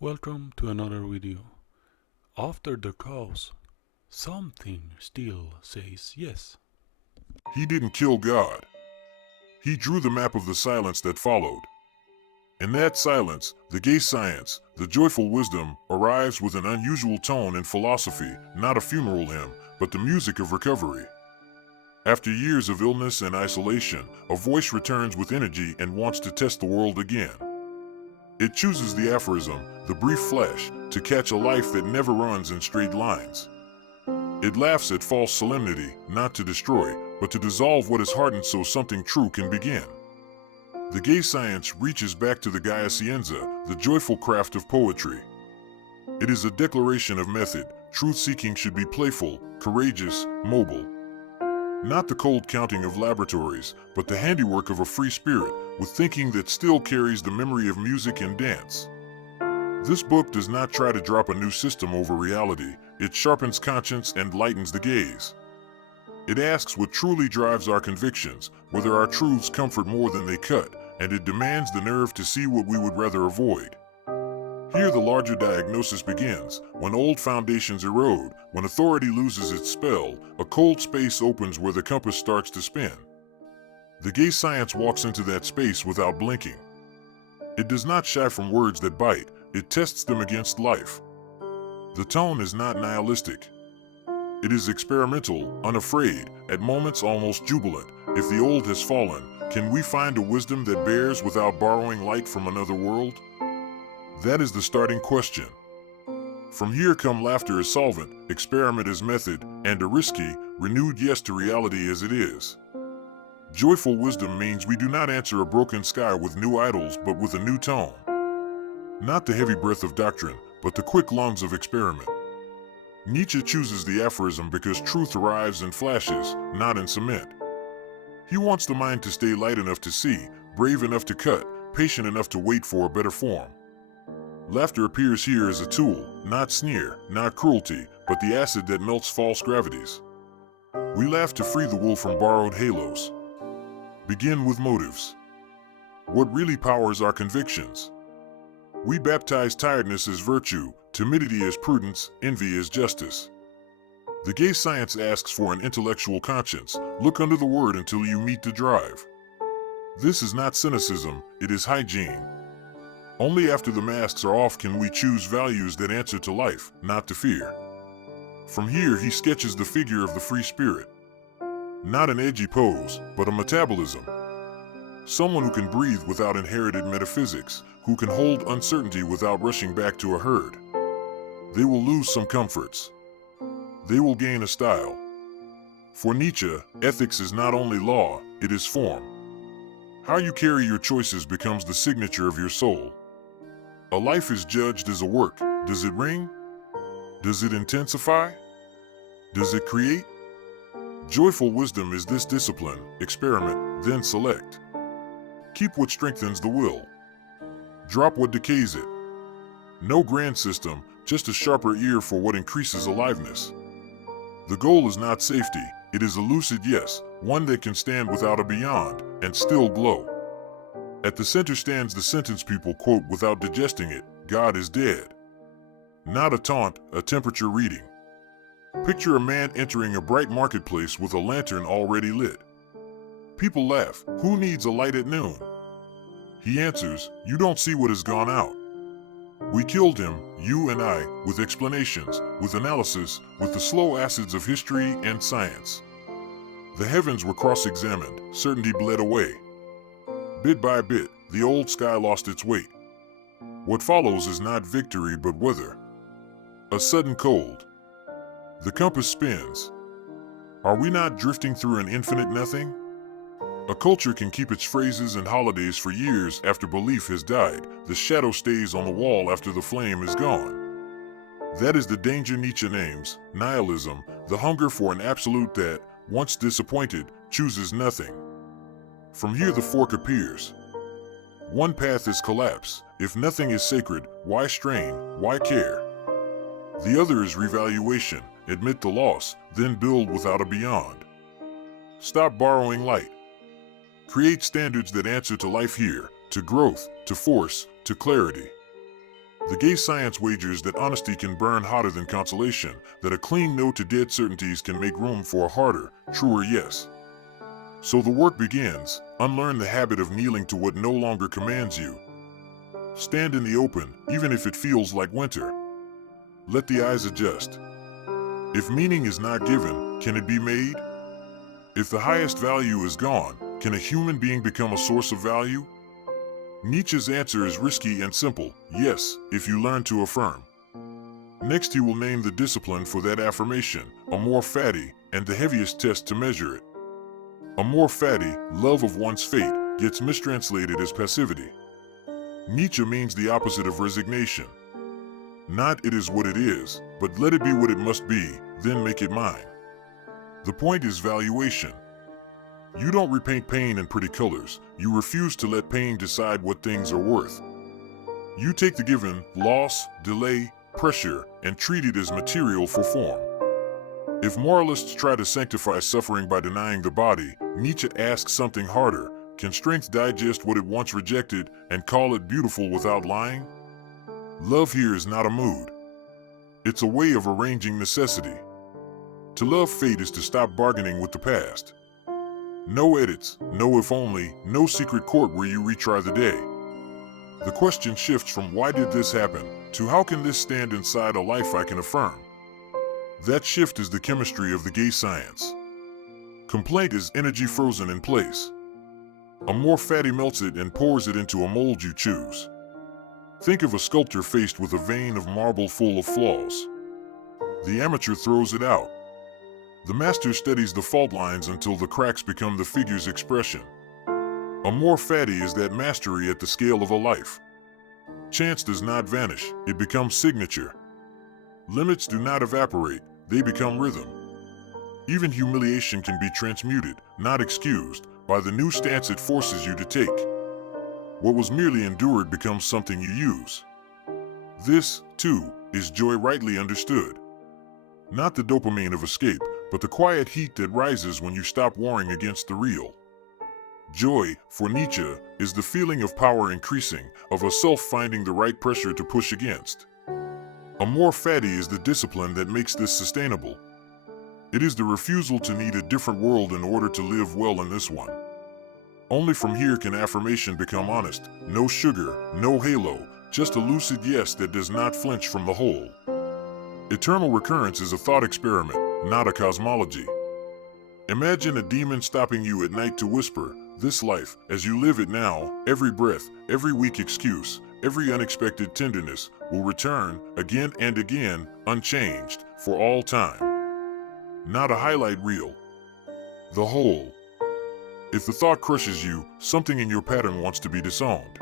Welcome to another video. After the chaos, something still says yes. He didn't kill God. He drew the map of the silence that followed. In that silence, the gay science, the joyful wisdom, arrives with an unusual tone in philosophy, not a funeral hymn, but the music of recovery. After years of illness and isolation, a voice returns with energy and wants to test the world again. It chooses the aphorism, the brief flash, to catch a life that never runs in straight lines. It laughs at false solemnity, not to destroy, but to dissolve what is hardened so something true can begin. The gay science reaches back to the Gaia Scienza, the joyful craft of poetry. It is a declaration of method. Truth-seeking should be playful, courageous, mobile. Not the cold counting of laboratories, but the handiwork of a free spirit, with thinking that still carries the memory of music and dance. This book does not try to drop a new system over reality. It sharpens conscience and lightens the gaze. It asks what truly drives our convictions, whether our truths comfort more than they cut, and it demands the nerve to see what we would rather avoid. Here the larger diagnosis begins. When old foundations erode, when authority loses its spell, a cold space opens where the compass starts to spin. The gay science walks into that space without blinking. It does not shy from words that bite, it tests them against life. The tone is not nihilistic. It is experimental, unafraid, at moments almost jubilant. If the old has fallen, can we find a wisdom that bears without borrowing light from another world? That is the starting question. From here come laughter as solvent, experiment as method, and a risky, renewed yes to reality as it is. Joyful wisdom means we do not answer a broken sky with new idols but with a new tone. Not the heavy breath of doctrine, but the quick lungs of experiment. Nietzsche chooses the aphorism because truth arrives in flashes, not in cement. He wants the mind to stay light enough to see, brave enough to cut, patient enough to wait for a better form. Laughter appears here as a tool, not sneer, not cruelty, but the acid that melts false gravities. We laugh to free the wool from borrowed halos. Begin with motives. What really powers our convictions? We baptize tiredness as virtue, timidity as prudence, envy as justice. The gay science asks for an intellectual conscience. Look under the word until you meet the drive. This is not cynicism, it is hygiene. Only after the masks are off can we choose values that answer to life, not to fear. From here he sketches the figure of the free spirit. Not an edgy pose, but a metabolism. Someone who can breathe without inherited metaphysics, who can hold uncertainty without rushing back to a herd. They will lose some comforts. They will gain a style. For Nietzsche, ethics is not only law, it is form. How you carry your choices becomes the signature of your soul. A life is judged as a work. Does it ring? Does it intensify? Does it create? Joyful wisdom is this discipline: experiment, then select. Keep what strengthens the will. Drop what decays it. No grand system, just a sharper ear for what increases aliveness. The goal is not safety, it is a lucid yes, one that can stand without a beyond, and still glow. At the center stands the sentence people quote without digesting it: God is dead. Not a taunt, a temperature reading. Picture a man entering a bright marketplace with a lantern already lit. People laugh, who needs a light at noon? He answers, you don't see what has gone out. We killed him, you and I, with explanations, with analysis, with the slow acids of history and science. The heavens were cross-examined, certainty bled away. Bit by bit, the old sky lost its weight. What follows is not victory but weather. A sudden cold. The compass spins. Are we not drifting through an infinite nothing? A culture can keep its phrases and holidays for years after belief has died. The shadow stays on the wall after the flame is gone. That is the danger Nietzsche names, nihilism, the hunger for an absolute that, once disappointed, chooses nothing. From here the fork appears. One path is collapse. If nothing is sacred, why strain, why care? The other is revaluation. Admit the loss, then build without a beyond. Stop borrowing light. Create standards that answer to life here, to growth, to force, to clarity. The gay science wagers that honesty can burn hotter than consolation, that a clean no to dead certainties can make room for a harder, truer yes. So the work begins. Unlearn the habit of kneeling to what no longer commands you. Stand in the open, even if it feels like winter. Let the eyes adjust. If meaning is not given, can it be made? If the highest value is gone, can a human being become a source of value? Nietzsche's answer is risky and simple: yes, if you learn to affirm. Next, he will name the discipline for that affirmation, Amor Fati, and the heaviest test to measure it. Amor Fati, love of one's fate, gets mistranslated as passivity. Nietzsche means the opposite of resignation. Not it is what it is, but let it be what it must be, then make it mine. The point is valuation. You don't repaint pain in pretty colors. You refuse to let pain decide what things are worth. You take the given, loss, delay, pressure, and treat it as material for form. If moralists try to sanctify suffering by denying the body, Nietzsche asks something harder: can strength digest what it once rejected and call it beautiful without lying? Love here is not a mood. It's a way of arranging necessity. To love fate is to stop bargaining with the past. No edits, no if only, no secret court where you retry the day. The question shifts from why did this happen to how can this stand inside a life I can affirm? That shift is the chemistry of the gay science. Complaint is energy frozen in place. Amor Fati melts it and pours it into a mold you choose. Think of a sculptor faced with a vein of marble full of flaws. The amateur throws it out. The master studies the fault lines until the cracks become the figure's expression. Amor Fati is that mastery at the scale of a life. Chance does not vanish, it becomes signature. Limits do not evaporate, they become rhythm. Even humiliation can be transmuted, not excused, by the new stance it forces you to take. What was merely endured becomes something you use. This, too, is joy rightly understood. Not the dopamine of escape, but the quiet heat that rises when you stop warring against the real. Joy, for Nietzsche, is the feeling of power increasing, of a self finding the right pressure to push against. Amor Fati is the discipline that makes this sustainable. It is the refusal to need a different world in order to live well in this one. Only from here can affirmation become honest. No sugar, no halo, just a lucid yes that does not flinch from the whole. Eternal recurrence is a thought experiment, not a cosmology. Imagine a demon stopping you at night to whisper, this life, as you live it now, every breath, every weak excuse, every unexpected tenderness, will return, again and again, unchanged, for all time. Not a highlight reel. The whole. If the thought crushes you, something in your pattern wants to be disowned.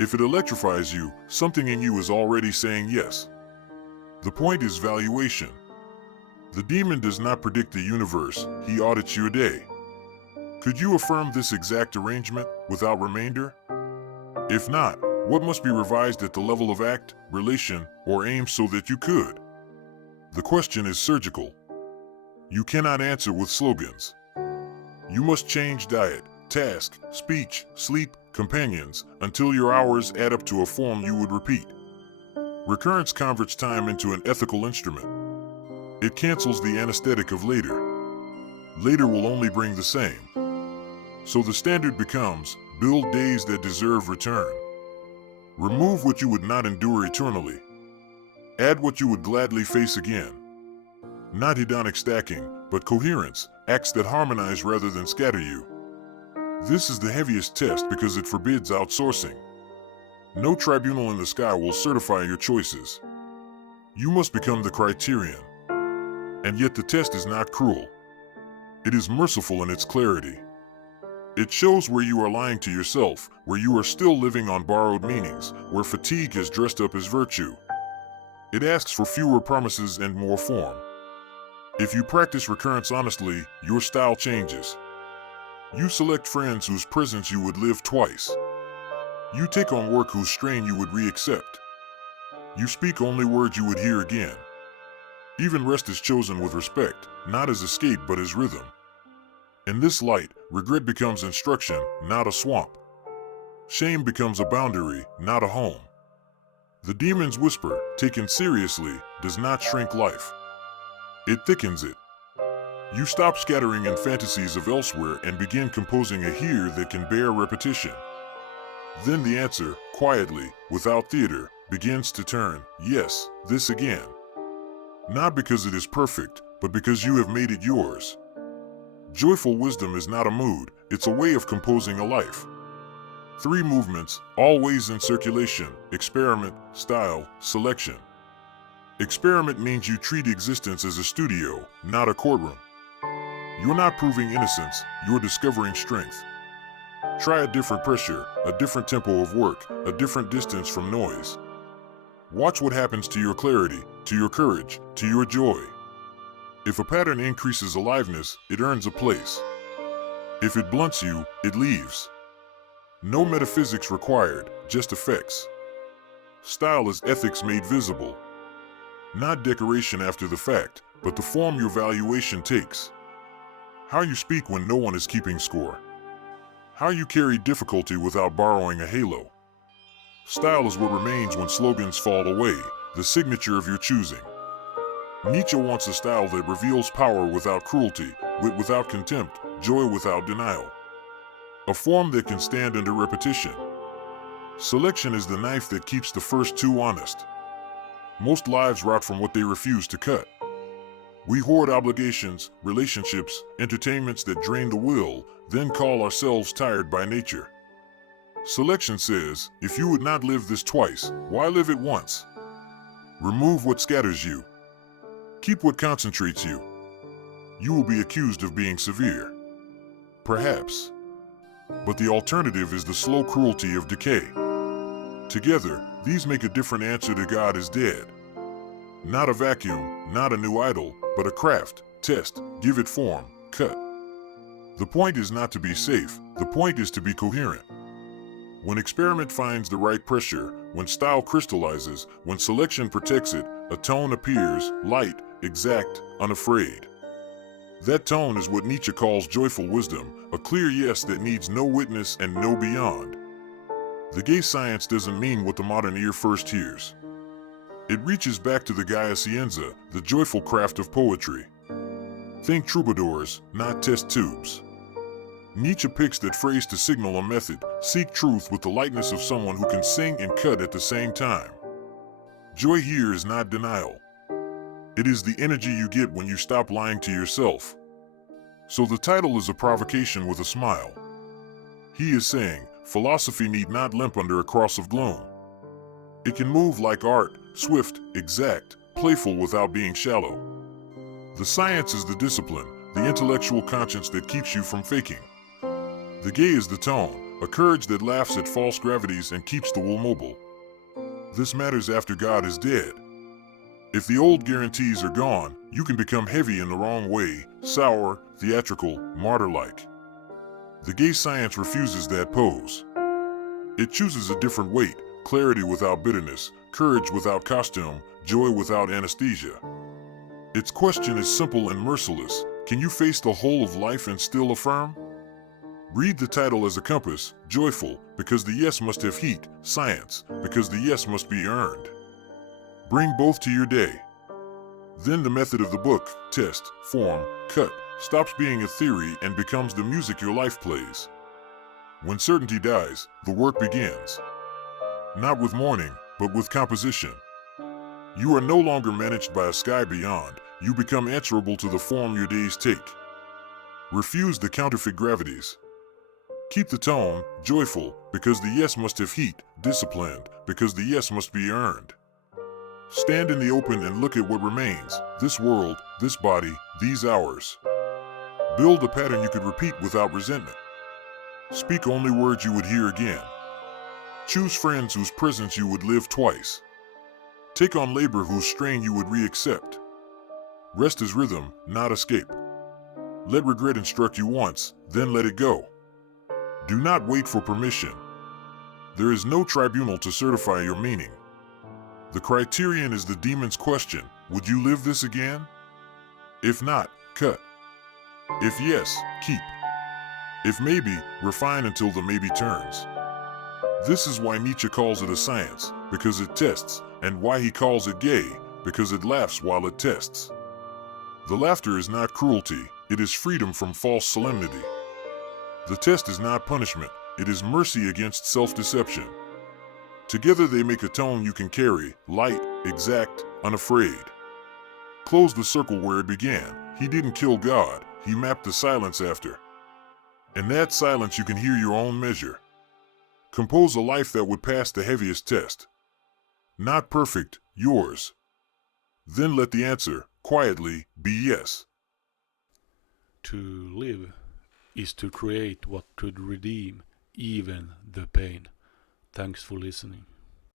If it electrifies you, something in you is already saying yes. The point is valuation. The demon does not predict the universe, he audits your day. Could you affirm this exact arrangement without remainder? If not, what must be revised at the level of act, relation, or aim so that you could? The question is surgical. You cannot answer with slogans. You must change diet, task, speech, sleep, companions, until your hours add up to a form you would repeat. Recurrence converts time into an ethical instrument. It cancels the anesthetic of later. Later will only bring the same. So the standard becomes, build days that deserve return. Remove what you would not endure eternally. Add what you would gladly face again. Not hedonic stacking, but coherence, acts that harmonize rather than scatter you. This is the heaviest test because it forbids outsourcing. No tribunal in the sky will certify your choices. You must become the criterion. And yet the test is not cruel. It is merciful in its clarity. It shows where you are lying to yourself, where you are still living on borrowed meanings, where fatigue has dressed up as virtue. It asks for fewer promises and more form. If you practice recurrence honestly, your style changes. You select friends whose presence you would live twice. You take on work whose strain you would re-accept. You speak only words you would hear again. Even rest is chosen with respect, not as escape but as rhythm. In this light, regret becomes instruction, not a swamp. Shame becomes a boundary, not a home. The demon's whisper, taken seriously, does not shrink life. It thickens it. You stop scattering in fantasies of elsewhere and begin composing a here that can bear repetition. Then the answer, quietly, without theater, begins to turn, yes, this again. Not because it is perfect, but because you have made it yours. Joyful wisdom is not a mood, it's a way of composing a life. 3 movements, always in circulation: experiment, style, selection. Experiment means you treat existence as a studio, not a courtroom. You're not proving innocence, you're discovering strength. Try a different pressure, a different tempo of work, a different distance from noise. Watch what happens to your clarity, to your courage, to your joy. If a pattern increases aliveness, it earns a place. If it blunts you, it leaves. No metaphysics required, just effects. Style is ethics made visible. Not decoration after the fact, but the form your valuation takes. How you speak when no one is keeping score. How you carry difficulty without borrowing a halo. Style is what remains when slogans fall away, the signature of your choosing. Nietzsche wants a style that reveals power without cruelty, wit without contempt, joy without denial. A form that can stand under repetition. Selection is the knife that keeps the first 2 honest. Most lives rot from what they refuse to cut. We hoard obligations, relationships, entertainments that drain the will, then call ourselves tired by nature. Selection says, if you would not live this twice, why live it once? Remove what scatters you. Keep what concentrates you. You will be accused of being severe. Perhaps. But the alternative is the slow cruelty of decay. Together, these make a different answer to God is dead. Not a vacuum, not a new idol, but a craft, test, give it form, cut. The point is not to be safe, the point is to be coherent. When experiment finds the right pressure, when style crystallizes, when selection protects it, a tone appears, light, exact, unafraid. That tone is what Nietzsche calls joyful wisdom, a clear yes that needs no witness and no beyond. The gay science doesn't mean what the modern ear first hears. It reaches back to the Gaia Scienza, the joyful craft of poetry. Think troubadours, not test tubes. Nietzsche picks that phrase to signal a method: seek truth with the lightness of someone who can sing and cut at the same time. Joy here is not denial. It is the energy you get when you stop lying to yourself. So the title is a provocation with a smile. He is saying, philosophy need not limp under a cross of gloom. It can move like art, swift, exact, playful without being shallow. The science is the discipline, the intellectual conscience that keeps you from faking. The gay is the tone, a courage that laughs at false gravities and keeps the will mobile. This matters after God is dead. If the old guarantees are gone, you can become heavy in the wrong way, sour, theatrical, martyr-like. The gay science refuses that pose. It chooses a different weight, clarity without bitterness, courage without costume, joy without anesthesia. Its question is simple and merciless: can you face the whole of life and still affirm? Read the title as a compass: joyful, because the yes must have heat; science, because the yes must be earned. Bring both to your day. Then the method of the book, test, form, cut, stops being a theory and becomes the music your life plays. When certainty dies, the work begins. Not with mourning, but with composition. You are no longer managed by a sky beyond, you become answerable to the form your days take. Refuse the counterfeit gravities. Keep the tone, joyful, because the yes must have heat; disciplined, because the yes must be earned. Stand in the open and look at what remains: this world, this body, these hours. Build a pattern you could repeat without resentment. Speak only words you would hear again. Choose friends whose presence you would live twice. Take on labor whose strain you would re-accept. Rest is rhythm, not escape. Let regret instruct you once, then let it go. Do not wait for permission. There is no tribunal to certify your meaning. The criterion is the demon's question: would you live this again? If not, cut. If yes, keep. If maybe, refine until the maybe turns. This is why Nietzsche calls it a science, because it tests, and why he calls it gay, because it laughs while it tests. The laughter is not cruelty, it is freedom from false solemnity. The test is not punishment, it is mercy against self-deception. Together they make a tone you can carry, light, exact, unafraid. Close the circle where it began. He didn't kill God, he mapped the silence after. In that silence you can hear your own measure. Compose a life that would pass the heaviest test. Not perfect, yours. Then let the answer, quietly, be yes. To live is to create what could redeem even the pain. Thanks for listening.